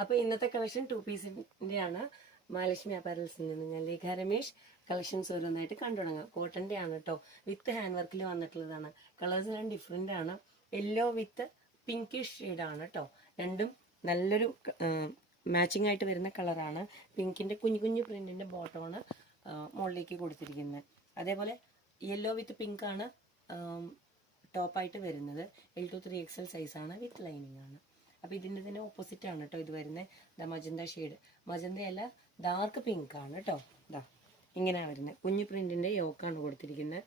അപ്പോൾ ഇന്നത്തെ കളക്ഷൻ 2 പീസിൻ്റെ ആണ്. മഹാലക്ഷ്മി അപ്പാരൽസിൽ നിന്ന് ഞാൻ ലേഖ രമേശ് കളക്ഷൻസ് ഓരോന്നായിട്ട് കണ്ടുടങ്ങാം. കോട്ടൻ്റെ ആണ് കേട്ടോ, വിത്ത് ഹാൻഡ് വർക്കിൽ വന്നിട്ടുള്ളതാണ്. കളേഴ്സ് എല്ലാം ഡിഫറെൻ്റ് ആണ്. യെല്ലോ വിത്ത് പിങ്കിഷ് ഷെയ്ഡാണ് കേട്ടോ. രണ്ടും നല്ലൊരു മാച്ചിങ് ആയിട്ട് വരുന്ന കളറാണ്. പിങ്കിൻ്റെ കുഞ്ഞു കുഞ്ഞു പ്രിൻറ്റിൻ്റെ ബോട്ടമാണ് മുകളിലേക്ക് കൊടുത്തിരിക്കുന്നത്. അതേപോലെ യെല്ലോ വിത്ത് പിങ്ക് ആണ് ടോപ്പായിട്ട് വരുന്നത്. L2 3XL സൈസാണ്, വിത്ത് ലൈനിങ് ആണ്. അപ്പോൾ ഇതിൻ്റെ തന്നെ ഓപ്പോസിറ്റ് ആണ് കേട്ടോ ഇത് വരുന്നത്. മജന്ത ഷെയ്ഡ്, മജന്തയല്ല ഡാർക്ക് പിങ്ക് ആണ് കേട്ടോ. ഇതാ ഇങ്ങനെയാണ് വരുന്നത്. കുഞ്ഞു പ്രിൻറ്റിൻ്റെ യോക്കാണ് കൊടുത്തിരിക്കുന്നത്.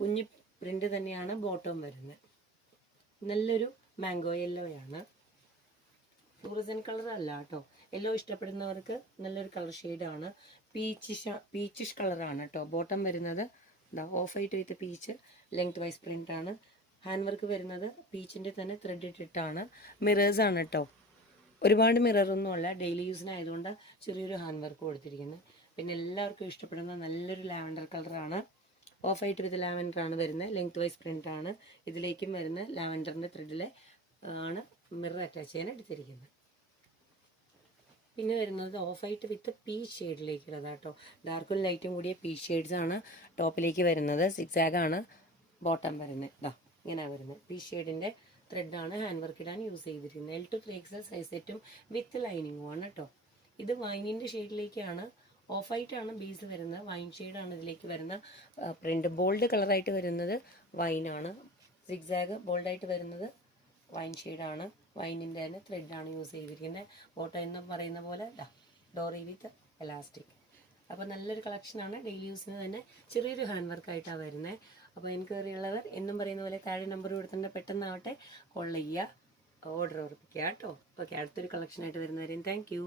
കുഞ്ഞു പ്രിൻ്റ് തന്നെയാണ് ബോട്ടം വരുന്നത്. നല്ലൊരു മാംഗോ യെല്ലോയാണ്, ഫ്ലൂറസെൻ്റ് കളർ അല്ല കേട്ടോ. യെല്ലോ ഇഷ്ടപ്പെടുന്നവർക്ക് നല്ലൊരു കളർ ഷെയ്ഡാണ്. പീച്ചിഷ് കളറാണ് കേട്ടോ. ബോട്ടം വരുന്നത് ഇതാ of white with peach, length vice print ആണ്. ഹാൻഡ് വർക്ക് വരുന്നത് പീച്ചിൻ്റെ തന്നെ ത്രെഡ് ഇട്ടിട്ടാണ്. മിറേഴ്സാണ് കേട്ടോ. ഒരുപാട് മിററൊന്നും അല്ല, ഡെയിലി യൂസിനായതുകൊണ്ട് ചെറിയൊരു ഹാൻഡ് വർക്ക് കൊടുത്തിരിക്കുന്നത്. പിന്നെ എല്ലാവർക്കും ഇഷ്ടപ്പെടുന്ന നല്ലൊരു ലാവൻഡർ കളറാണ്. ഓഫ് വൈറ്റ് വിത്ത് ലാവൻഡർ ആണ് വരുന്നത്. ലെങ്ത് വൈസ് പ്രിൻ്റ് ആണ്. ഇതിലേക്കും വരുന്ന ലാവൻഡറിൻ്റെ ത്രെഡിലെ ആണ് മിറർ അറ്റാച്ച് ചെയ്യാൻ എടുത്തിരിക്കുന്നത്. പിന്നെ വരുന്നത് ഓഫ് വൈറ്റ് വിത്ത് പീച്ച് ഷെയ്ഡിലേക്കുള്ളതാണ് കേട്ടോ. ഡാർക്കും ലൈറ്റും കൂടിയ പീച്ച് ഷെയ്ഡ്സ് ആണ് ടോപ്പിലേക്ക് വരുന്നത്. സിക്സാഗാണ് ബോട്ടം വരുന്നത്. ഇതാ ഇങ്ങനെയാണ് വരുന്നത്. പീച്ച് ഷെയ്ഡിൻ്റെ ത്രെഡാണ് ഹാൻഡ് വർക്ക് ഇടാൻ യൂസ് ചെയ്തിരിക്കുന്നത്. L2 3XL സൈസ് സെറ്റും വിത്ത് ലൈനിങ്ങും ആണ് കേട്ടോ. ഇത് വൈനിൻ്റെ ഷെയ്ഡിലേക്കാണ്. ഓഫ് വൈറ്റ് ആണ് ബേസ് വരുന്നത്. വൈൻ ഷെയ്ഡാണ് ഇതിലേക്ക് വരുന്ന പ്രിൻ്റ്. ബോൾഡ് കളറായിട്ട് വരുന്നത് വൈനാണ്. സിക്സാഗ് ബോൾഡായിട്ട് വരുന്നത് വൈൻ ഷെയ്ഡാണ്. വൈനിൻ്റെ തന്നെ ത്രെഡാണ് യൂസ് ചെയ്തിരിക്കുന്നത്. ബോട്ടം എന്ന് പറയുന്ന പോലെ ഡോറി വിത്ത് എലാസ്റ്റിക്. അപ്പോൾ നല്ലൊരു കളക്ഷനാണ്. ഡെയിലി യൂസിന് തന്നെ ചെറിയൊരു ഹാൻഡ് വർക്കായിട്ടാണ് വരുന്നത്. അപ്പോൾ എൻക്വയറി ഉള്ളവർ എന്നും പറയുന്ന പോലെ താഴെ നമ്പർ കൊടുത്തിട്ട് പെട്ടെന്നാവട്ടെ കോൾ ചെയ്യുക, ഓർഡർ ഉറപ്പിക്കുക കേട്ടോ. ഓക്കെ, അടുത്തൊരു കളക്ഷനായിട്ട് വരുന്നവരെയും താങ്ക് യു.